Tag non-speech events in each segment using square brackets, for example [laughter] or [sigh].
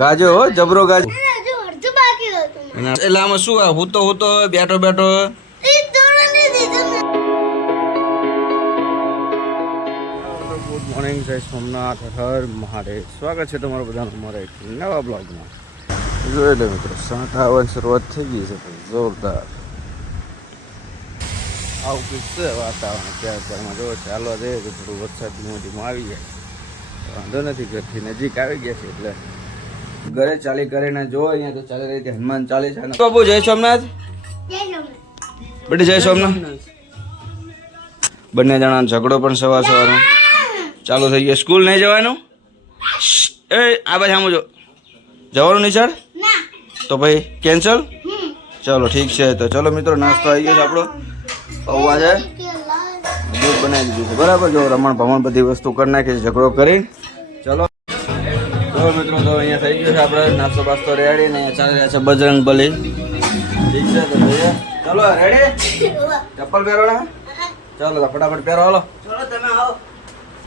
ગાજો હો જબરો ગાજો. એટલે આમાં શું આ હું તો હું તો બેઠો બેઠો મોર્નિંગ જય સોમનાથ હર મહાદેવ. સ્વાગત છે તમારું બધાનું અમારા એક નવા બ્લોગમાં. જોઈ લે મિત્રો સાત આવવાની શરૂઆત થઈ ગઈ છે જોરદાર. આવું કંઈક છે વાતાવરણ અત્યારે અત્યારમાં જો ચાલો જઈએ તો થોડું વરસાદ ધીમો ધીમો આવી જાય વાંધો નથી ઘરથી નજીક આવી ગયા છે એટલે ઘરે ચાલી કરીને જો અહીંયા તો ચાલી રહી હતી હનુમાન ચાલીસા બાબુ જય સોમનાથ. જય સોમનાથ. બેટી જય સોમનાથ. બંને જણાનો ઝઘડો પણ સવાર સવારનો. ચાલુ થઈ ગયો. સ્કૂલ નહીં જવાનું? એ આ બાજુ સામું જો. જવાનું નહીં સર તો ભાઈ કેન્સલ. ચલો ઠીક છે. તો ચલો મિત્રો નાસ્તો આવી ગયો છે આપણો. છે લાલ. દૂધ બનાવી દીધું છે. બરાબર? જો રમણ ભમણ બધી વસ્તુ કરી નાખી છે ઝઘડો કરી. ચલો. તો મિત્રો તો અહીંયા થઈ ગયો છે આપણે. નાસ્તો બાસ્તો રેડી ને અહીંયા ચાલી રહ્યા છે બજરંગ બલી. ઠીક છે તો જોઈએ. ચલો રેડી? ચપ્પલ પહેરો ચાલો ફટાફટ પહેરો હાલો.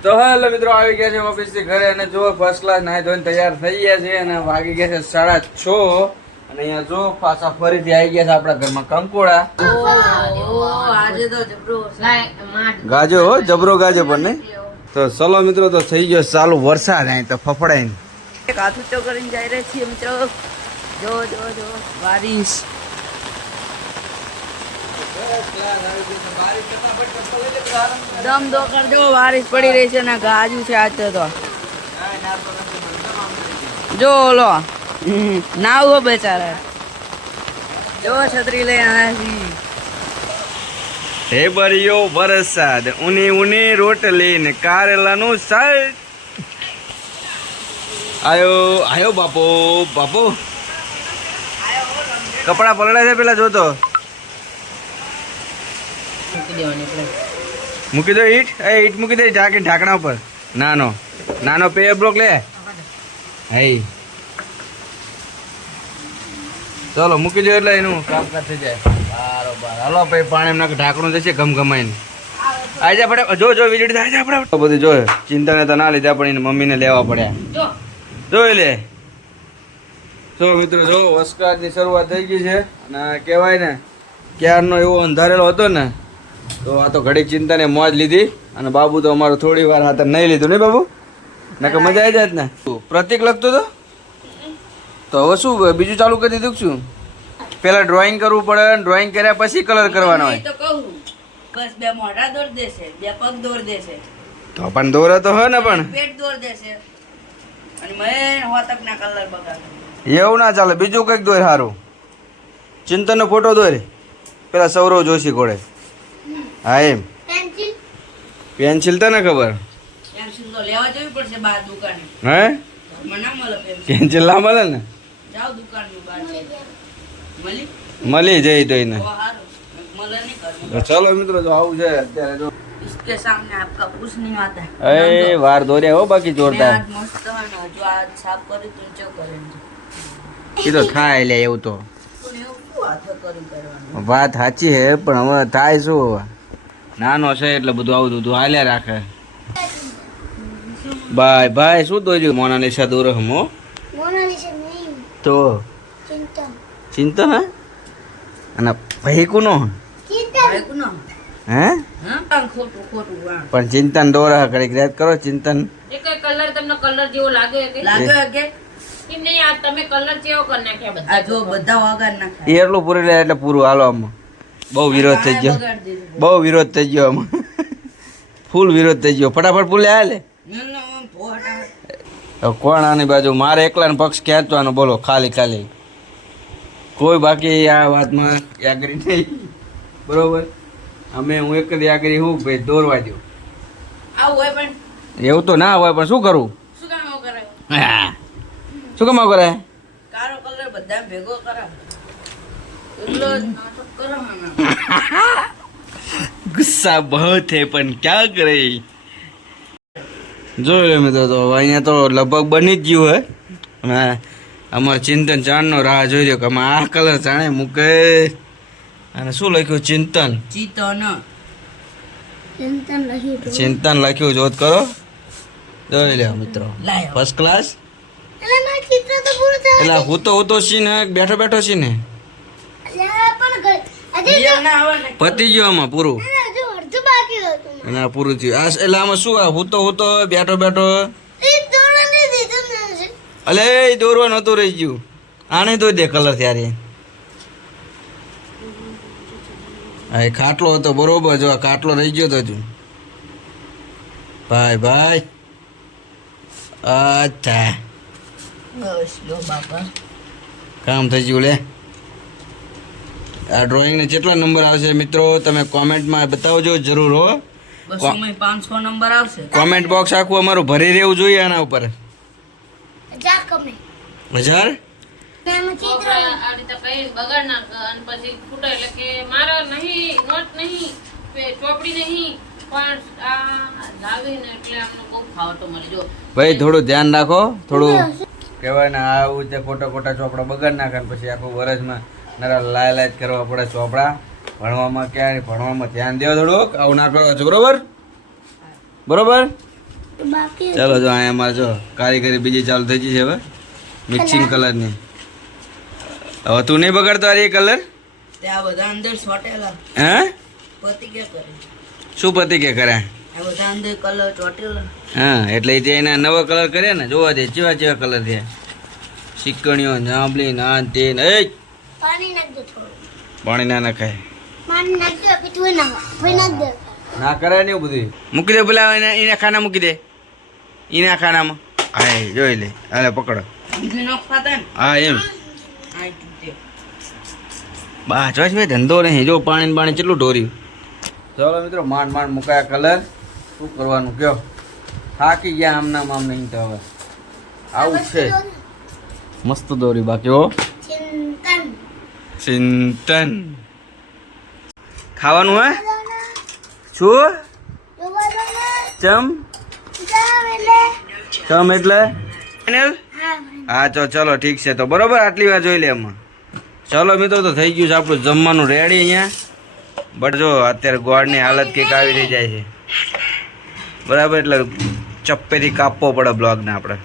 તો હાલો મિત્રો આવી ગયા છે ઓફિસથી ઘરે અને જો ફર્સ્ટ ક્લાસ નાહી ધોઈને તૈયાર થઈ ગયા છે અને વાગી ગયા છે સાડા છ. અને અહીંયા જો પાછા ફરીથી આવી ગયા છે આપણા ઘરમાં કંકોડા ગાજો હો જબરો ગાજો પણ નહીં તો ચલો મિત્રો તો થઈ ગયો ચાલુ વરસાદ અહીં તો ફફડાય એક હાથ ઊંચો કરીને જઈ રહ્યા છીએ મિત્રો જો જો જો બારીશ દમ દો કરજો બારીશ પડી રહી છે ને ગાજુ છે આજે તો તો જો ઓલો હમ, નાવ હો બેચારા. જો છત્રી લઈ આવ્યા હે બરિયો વરસાદ ઉની ઉની રોટલી ને કારેલાનું સાઈડ. આયો આયો બાપો બાપો. કપડા પલળે છે પેલા જોતો. મૂકી દો ઈટ? એ ઈટ મૂકી દે ઢાંકી ઢાંકણા ઉપર. નાનો. નાનો પે બ્લોક લે. હઈ ચલો મૂકી દો એટલે એનું કામકાજ થઈ જાય. બરોબર. હાલો ભાઈ પાણી એમના ઢાંકણું જશે ગમગમાઈને આવી જા આપણે જો જો વીજળી થાય છે ફટાફટ. બધું જો ચિંતા તો ના લીધા પણ એની મમ્મીને લેવા પડ્યા. જોઈ લે. જો મિત્રો જો વસકાટની શરૂઆત થઈ ગઈ છે. અને કહેવાય ને ક્યારનો એવો અંધારેલો હતો ને તો આ તો ઘડીક ચિંતાને મોજ લીધી. અને બાબુ તો અમારો થોડી વાર હાથે નહીં લીધું નહીં બાબુ? ના કે મજા આવી જાય ને. પ્રતિક લખતો તો તો હવે શું બીજું ચાલુ કરી દીધું શું? પેલા ડ્રોઈંગ કરવું પડે ડ્રોઈંગ કર્યા પછી કલર કરવાનો હોય. તો કહું. બસ બે મોઢા દોર દેશે બે પગ દોર દેશે. તો પણ દોર તો હોય ને પણ. પેટ દોર દેશે. અને મેં હોતક ના કલર બગાડે. એવું ના ચાલે બીજું કંઈક દોર સારું ચિંતનનો ફોટો દોર. પેલા સૌરવ જોશી કોડે હા એમ. પેન્સિલ પેન્સિલ તને ખબર? પેન્સિલ તો લેવા જવી પડશે બહાર દુકાને. હે? મને મળે પેન્સિલ પેન્સિલ ના મળે ને? જાઓ દુકાનની બહાર મળી મળી જાય તો એને તો હારું મળે નહીં કરવું તો ચાલો મિત્રો જો આવું છે અત્યારે જો इसके सामने आपका कुछ नहीं आता એ વાર દોર્યા હો બાકી मैं જોરદાર आज मस्त है ना जो आज साफ करी तुम चो करेंगे એ તો થાય લે એવું તો પણ એવું શું હાથે કરી કરવાનું વાત સાચી છે પણ હવે થાય શું હવે નાનો છે એટલે બધું આવું બધું હાલ્યા રાખે ભાઈ ભાઈ શું દોર્યું મોનાલિસા દોરો હમો મોનાલિસા નહીં તો ચિંતા ચિંતન હે? અને ભાઈ કોનો ચિંતા ભાઈ ના હે? પણ ચિંતન દોરા કરી રાત કરો ચિંતન. એ કઈ કલર તમને કલર જેવો લાગે કે? લાગે કે? એમ નહીં આ તમે કલર જેવો કરી નાખ્યા બધા આ જો બધા વગર ના એ એટલું પૂરી લે એટલે પૂરું હાલો આમાં. બહુ વિરોધ થઈ ગયો. બહુ વિરોધ થઈ ગયો આમાં. ફૂલ વિરોધ થઈ ગયો. ફટાફટ ફૂલે હાલે ના, ના, આમ પોહટા. હવે કોણ આની બાજુ મારે એકલાને પક્ષ ખેંચવાનો બોલો ખાલી ખાલી. કોઈ બાકી આ વાતમાં યાગરી નહીં. બરોબર? અમે હું એક જ યાગરી હું ભાઈ દોરવા દઉં આવું પણ એવું તો ના હોય પણ શું કરું? શું કામ કરે. [laughs] ગુસ્સા બહુ થે પણ ક્યાં કરે જોઈ લો મિત્રો તો અહીંયા તો લગભગ બની જ ગયું હે હા અમારે ચિંતન ચાણનો રાહ જોઈ રહ્યો કે અમે આ કલર ચાણે મૂકે. અને શું લખ્યું? ચિંતન. ચિંતન. ચિંતન લખ્યું જોત કરો. જોઈ લે મિત્રો ફર્સ્ટ ક્લાસ એટલે મારું ચિત્ર તો પૂરું થયું એટલે હું તો હું. તો છી ને બેઠો બેઠો છી ને પતી ગયું આમાં પૂરું ના, હજુ અડધું બાકી હતું અને આ પૂરું થયું. આ એટલે આમાં શું આ હું તો હું તો બેઠો બેઠો. અલે એ દોરવા નહોતું રહી ગયું. આને તો દે કલર ત્યારે. હા એ ખાટલો હતો બરોબર જો આ ખાટલો રહી ગયો તો હજુ ભાઈ ભાઈ. અચ્છા કામ થઈ ગયું લે. આ ડ્રોઈંગને કેટલા નંબર આવશે મિત્રો? તમે કોમેન્ટમાં બતાવજો જરૂર હો. પાંચસો નંબર આવશે. કોમેન્ટ બોક્સ આખું અમારું ભરી રહેવું જોઈએ આના ઉપર. હજાર એમાં ચિત્ર છોકરા આ રીતે કઈ બગાડ નાખે અને પછી ફૂટે એટલે કે મારા નહીં નોટ નહીં પે- ચોપડી નહીં પણ આ લાવીને એટલે અમને બહુ ખાવટો મળે જો ભાઈ થોડું ધ્યાન રાખો થોડું કહેવાય ને આવું તે ખોટા ખોટા ચોપડા બગાડ નાખે પછી આખું વરસમાં નરા લાય લાય કરવા પડે ચોપડા. ભણવામાં ક્યારે? ભણવામાં ધ્યાન દેવો થોડુંક. આવું ના કરો છો બરોબર? બરોબર ચાલો જો અહીંયા અમારે જો કારીગરી બીજી ચાલુ થઈ ગઈ છે હવે. મિક્સિંગ કલરની હવે તું નહીં બગાડતો આ એ કલર ત્યાં બધા અંદર ચોટેલા. હે? પતિ કે કરે. શું પતિ કે કરે બધા અંદર કલર ચોટેલા. હા એટલે જે એના નવા કલર કર્યા ને જોવા દે જેવા જેવા કલર થયા સિક્કણીઓ જાંબલી ના તેન તે એ પાણી નાખજો થોડું. પાણી ના નખાય. ના કરાય ને એવું બધું મૂકી દે પેલા એને એના ખાના મૂકી દે. એના ખાનામાં. હા જોઈ લે. હાલે પકડો. હા એમ. બા જોઈશ ભાઈ ધંધો નહીં. જો પાણી પાણી કેટલું ઢોર્યું. ચાલો મિત્રો માંડ માંડ મુકાયા કલર. શું કરવાનું કયો? થાકી ગયા આમના આમ નહીં તો હવે. આવું છે. મસ્ત દોર્યું બાકી હો. ચિંતન. ચિંતન. ખાવાનું હે? શું? ચમ ચમ એટલે? હા તો ચલો ઠીક છે. તો બરોબર આટલી વાર જોઈ લે એમાં. ચલો મિત્રો તો થઈ ગયું છે આપણું જમવાનું રેડી અહીંયા. બટ જો અત્યારે ગોળની હાલત કંઈક આવી રહી જાય છે. બરાબર એટલે ચપ્પેથી કાપવો પડે બ્લોગને આપણે.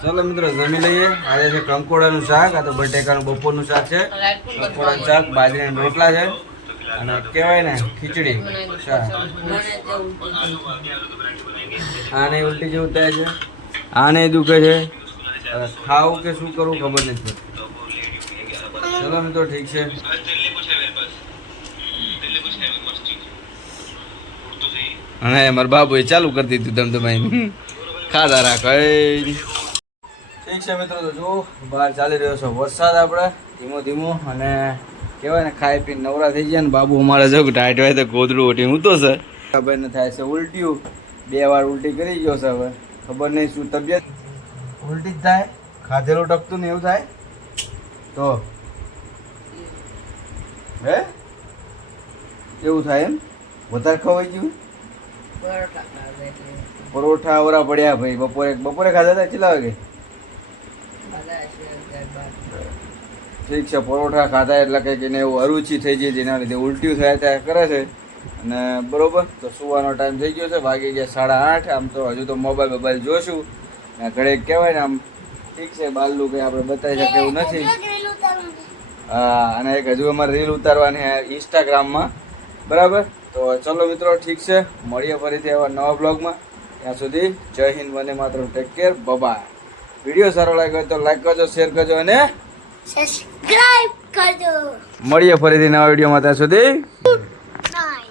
ચલો મિત્રો જમી લઈએ. આજે છે કંકોડાનું શાક આ તો બટેકાનું બપોરનું શાક છે. કંકોડાનું શાક બાજરીના રોટલા છે. અને કહેવાય ને, ખીચડી. આને ઉલટી જેવું થાય છે? આને દુખે છે? ખાવું કે શું કરવું ખબર નથી પડતી. ચલો મિત્રો, ઠીક છે. અને મારા બાબુએ ચાલુ કરી દીધું ધમ ધમાઈને ખાધા રાખો. ઠીક છે મિત્રો, તો જો બહાર ચાલી રહ્યો છે વરસાદ આપણે, ધીમો ધીમો, અને કહેવાય ને ખાઈ પીને નવરા થઈ ગયા ને બાબુ અમારે જો ટાઈટ હોય તો ગોદડું ઓટી હું તો સર ખબર ને થાય છે ઉલટ્યું. બે વાર ઉલટી કરી ગયો છે હવે. ખબર નહીં શું તબિયત. ઉલટી જ થાય ખાધેલું ટકતું ને એવું થાય. તો? હે? એવું થાય એમ? વધારે ખવાઈ ગયું? પરોઠા ઓરા પડ્યા ભાઈ બપોરે બપોરે ખાધા હતા? કેટલા વાગે? ઠીક છે, પરોઠા ખાધા એટલે કંઈક એને એવું અરુચિ થઈ ગઈ જેના લીધે ઉલટીયું થયા ત્યાં કરે છે. અને બરોબર, તો સુવાનો ટાઈમ થઈ ગયો છે, વાગી ગયા સાડા આઠ, આમ તો હજુ તો મોબાઈલ મોબાઈલ જોશું. ને ઘરે કહેવાય ને આમ, ઠીક છે, બાલનું કંઈ આપણે બતાવી શકીએ એવું નથી. હા, અને એક હજુ અમારે રીલ ઉતારવાની ઇન્સ્ટાગ્રામમાં બરાબર? તો ચલો મિત્રો, ઠીક છે, મળીએ ફરીથી આવા નવા બ્લોગમાં ત્યાં સુધી જય હિન્દ વને માત્ર ટેક કેર બબાય વીડિયો સારો લાગ્યો તો લાઈક કરજો શેર કરજો, અને સબસ્ક્રાઇબ કરજો. મળીએ ફરીથી નવા વિડીયોમાં ત્યાં સુધી.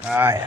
હાય